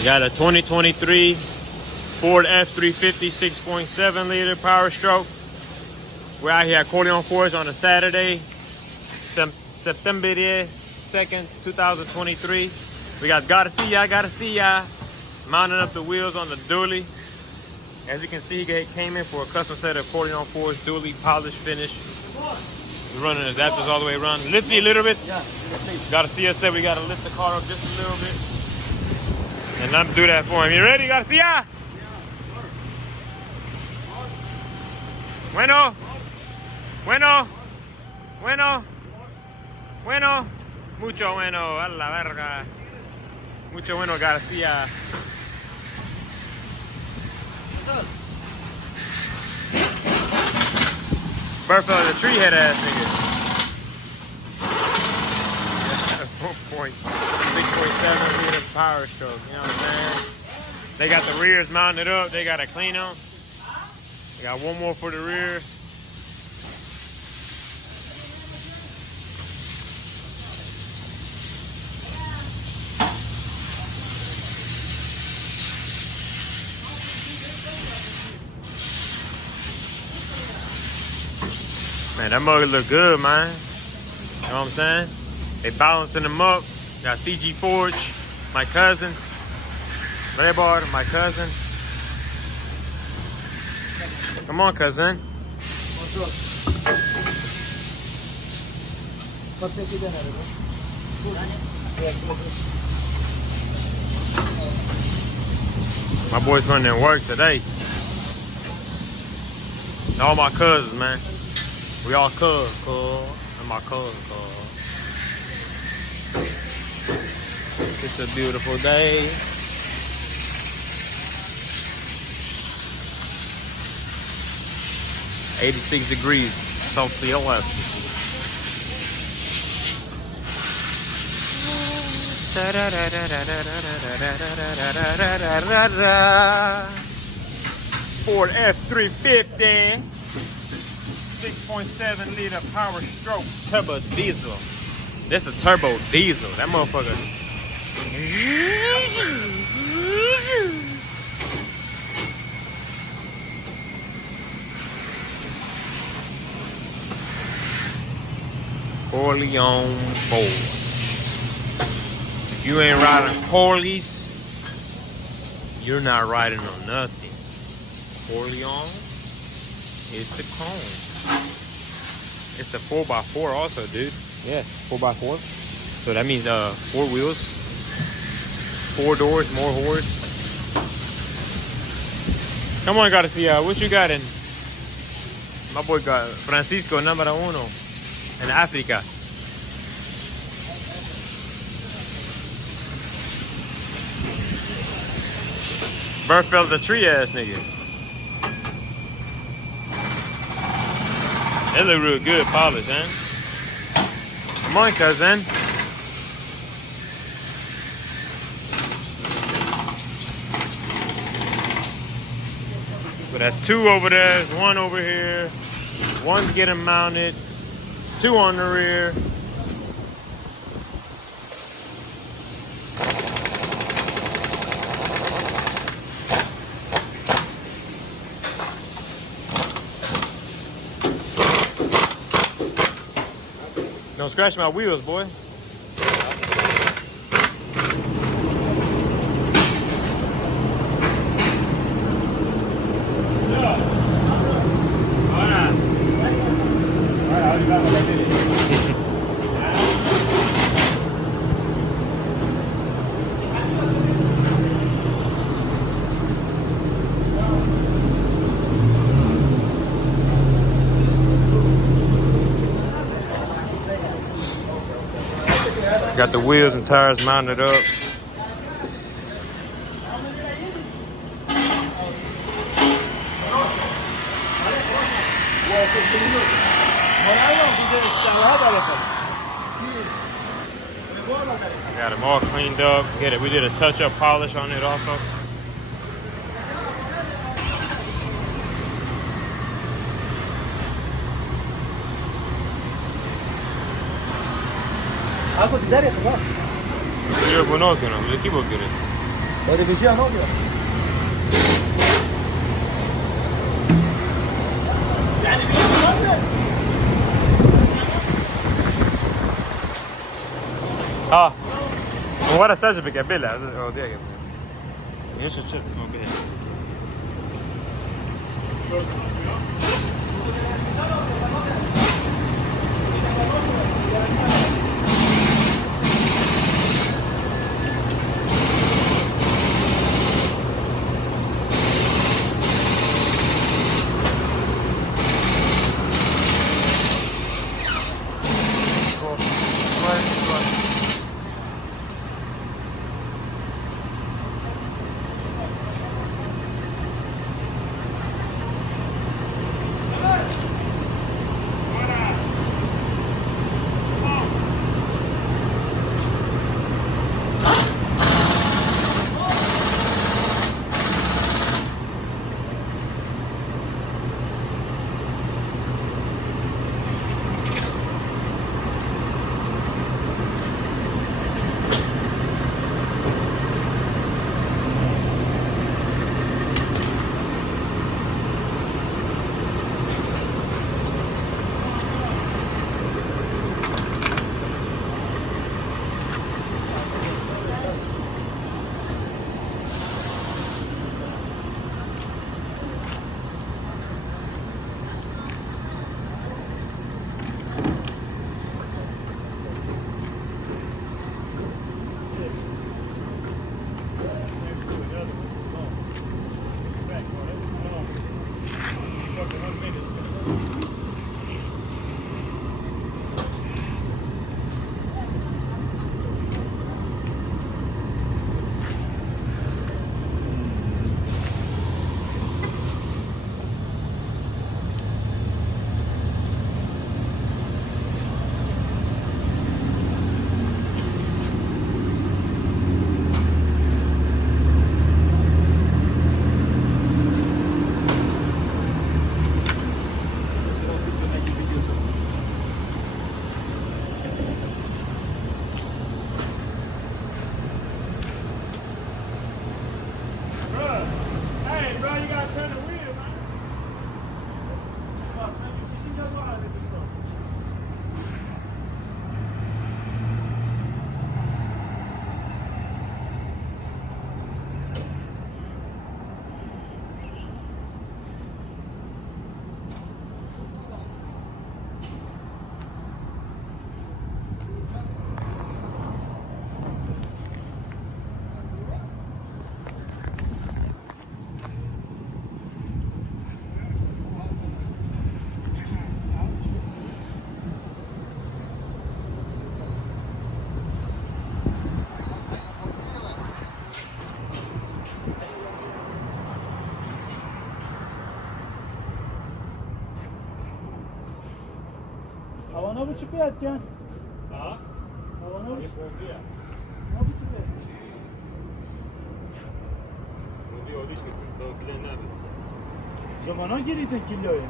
We got a 2023 Ford F350 6.7 liter Power Stroke. We're out here at Corleone Forest on a Saturday, September 2nd, 2023. We got gotta see ya, mounting up the wheels on the Dually. As you can see, he came in for a custom set of Corleone Forest Dually polished finish. We're running adapters all the way around. Lift me a little bit. Yeah. Gotta see us said we gotta lift the car up just a little bit. And I'm do that for him. You ready? Gotta see ya? Bueno. Bueno. Bueno. Bueno. Mucho bueno. A la verga. Mucho bueno, Garcia. Birth of the tree head ass nigga. 6.7 liter Power Stroke, you know what I'm saying? They got the rears mounted up, they gotta clean them. They got one more for the rear. Man, that mug look good, man. You know what I'm saying? They balancing them up. Got CG Forge, my cousin. Redbar, my cousin. Come on, cousin. My boy's going to work today. All my cousins, man. We all cousins, and my cousin, It's a beautiful day. $86 degrees Celsius. Ford F350 6.7 liter Power Stroke turbo diesel. That's a turbo diesel. That motherfucker. Corleone Ford. If you ain't riding Corleys, you're not riding on nothing. Corleone is the cone. It's a 4x4 also, dude. Yeah, 4x4. So that means 4 wheels, 4 doors, more horse. Come on, gotta see what you got in. My boy got Francisco numero uno in Africa. Bird fell the tree ass nigga. They look real good, polished, man. Come on, cousin. So that's 2 over there, 1 over here. 1's getting mounted. 2 on the rear. Don't scratch my wheels, boy. Got the wheels and tires mounted up. Got them all cleaned up. Get it. We did a touch-up polish on it also. Algo de dar eso, ¿no? Yo conozco, ¿no? El equipo quiere. Hadi bir şey anlamıyor. اه هو انا استاذ بقبلها دي اجيبها ايش الشيء Havana bu çıkıyor etken. اه Havana bu çıkıyor. ودي Zamana girdin kiloya.